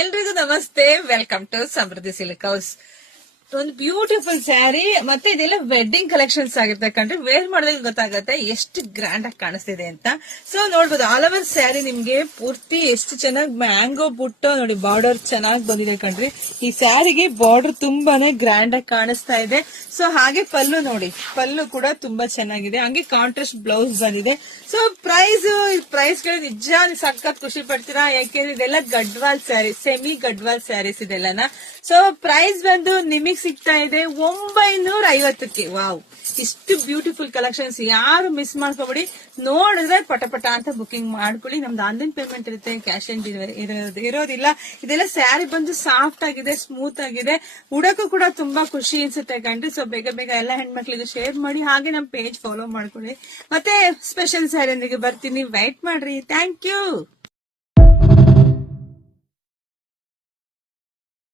ಎಲ್ರಿಗೂ ನಮಸ್ತೆ, welcome to Samruddhi silk house. ಒಂದು ಬ್ಯೂಟಿಫುಲ್ ಸ್ಯಾರಿ, ಮತ್ತೆ ಇದೆಲ್ಲ ವೆಡ್ಡಿಂಗ್ ಕಲೆಕ್ಷನ್ಸ್ ಆಗಿರುತ್ತೆ ಕಣ್ರಿ. ವೇರ್ ಮಾಡಿದಾಗ ಗೊತ್ತಾಗತ್ತೆ ಎಷ್ಟು ಗ್ರ್ಯಾಂಡ್ ಆಗಿ ಕಾಣಿಸ್ತಿದೆ ಅಂತ. ಸೊ ನೋಡ್ಬೋದು, ಆಲ್ ಓವರ್ ಸ್ಯಾರಿ ನಿಮ್ಗೆ ಪೂರ್ತಿ ಎಷ್ಟು ಚೆನ್ನಾಗಿ ಮ್ಯಾಂಗೋ ಬುಟ್ಟ ನೋಡಿ, ಬಾರ್ಡರ್ ಚೆನ್ನಾಗಿ ಬಂದಿದೆ ಕಣ್ರಿ. ಈ ಸ್ಯಾರಿಗೆ ಬಾರ್ಡರ್ ತುಂಬಾನೇ ಗ್ರ್ಯಾಂಡ್ ಆಗಿ ಕಾಣಿಸ್ತಾ ಇದೆ. ಸೊ ಹಾಗೆ ಪಲ್ಲು ನೋಡಿ, ಪಲ್ಲು ಕೂಡ ತುಂಬಾ ಚೆನ್ನಾಗಿದೆ. ಹಂಗೆ ಕಾಂಟ್ರಾಸ್ಟ್ ಬ್ಲೌಸ್ ಬಂದಿದೆ. ಸೊ ಪ್ರೈಸ್ ಗಳು ನಿಜ ಸಖತ್ ಖುಷಿ ಪಡ್ತೀರಾ, ಯಾಕೆಂದ್ರೆ ಇದೆಲ್ಲ ಗಡ್ವಾಲ್ ಸ್ಯಾರಿ, ಸೆಮಿ ಗಡ್ವಾಲ್ ಸ್ಯಾರೀಸ್ ಇದೆಲ್ಲನ. ಸೊ ಪ್ರೈಸ್ ಬಂದು ನಿಮಗ್ ಸಿಗ್ತಾ ಇದೆ 950ಕ್ಕೆ. ವಾವ್, ಇಷ್ಟು ಬ್ಯೂಟಿಫುಲ್ ಕಲೆಕ್ಷನ್ಸ್ ಯಾರು ಮಿಸ್ ಮಾಡ್ಕೋಬೇಡಿ. ನೋಡಿದ್ರೆ ಪಟ ಅಂತ ಬುಕಿಂಗ್ ಮಾಡ್ಕೊಳ್ಳಿ. ನಮ್ದು ಆನ್ಲೈನ್ ಪೇಮೆಂಟ್ ಇರುತ್ತೆ, ಕ್ಯಾಶ್ ಆನ್ ಡೆಲಿವರಿ ಇರೋದಿಲ್ಲ. ಇದೆಲ್ಲ ಸ್ಯಾರಿ ಬಂದು ಸಾಫ್ಟ್ ಆಗಿದೆ, ಸ್ಮೂತ್ ಆಗಿದೆ, ಉಡಕ್ಕೂ ಕೂಡ ತುಂಬಾ ಖುಷಿ ಅನ್ಸುತ್ತೆ ಕಣ್ರಿ. ಸೊ ಬೇಗ ಎಲ್ಲ ಹೆಣ್ಮಕ್ಳಿಗೆ ಶೇರ್ ಮಾಡಿ, ಹಾಗೆ ನಮ್ ಪೇಜ್ ಫಾಲೋ ಮಾಡ್ಕೊಳ್ಳಿ. ಮತ್ತೆ ಸ್ಪೆಷಲ್ ಸ್ಯಾರಿಯೊಂದಿಗೆ ಬರ್ತೀನಿ, ವೈಟ್ ಮಾಡ್ರಿ. Thank you.